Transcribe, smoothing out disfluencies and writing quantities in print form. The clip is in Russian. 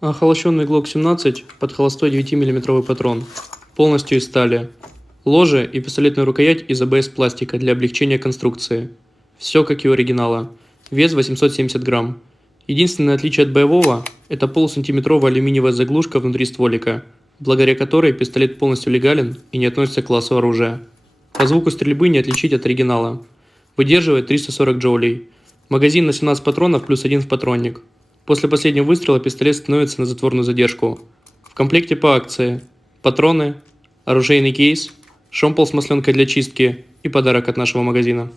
Охолощенный Glock 17 под холостой 9-мм патрон, полностью из стали. Ложе и пистолетную рукоять из АБС пластика для облегчения конструкции. Все как и у оригинала. Вес 870 грамм. Единственное отличие от боевого – это полусантиметровая алюминиевая заглушка внутри стволика, благодаря которой пистолет полностью легален и не относится к классу оружия. По звуку стрельбы не отличить от оригинала. Выдерживает 340 джоулей. Магазин на 17 патронов плюс один в патронник. После последнего выстрела пистолет становится на затворную задержку. В комплекте по акции патроны, оружейный кейс, шомпол с масленкой для чистки и подарок от нашего магазина.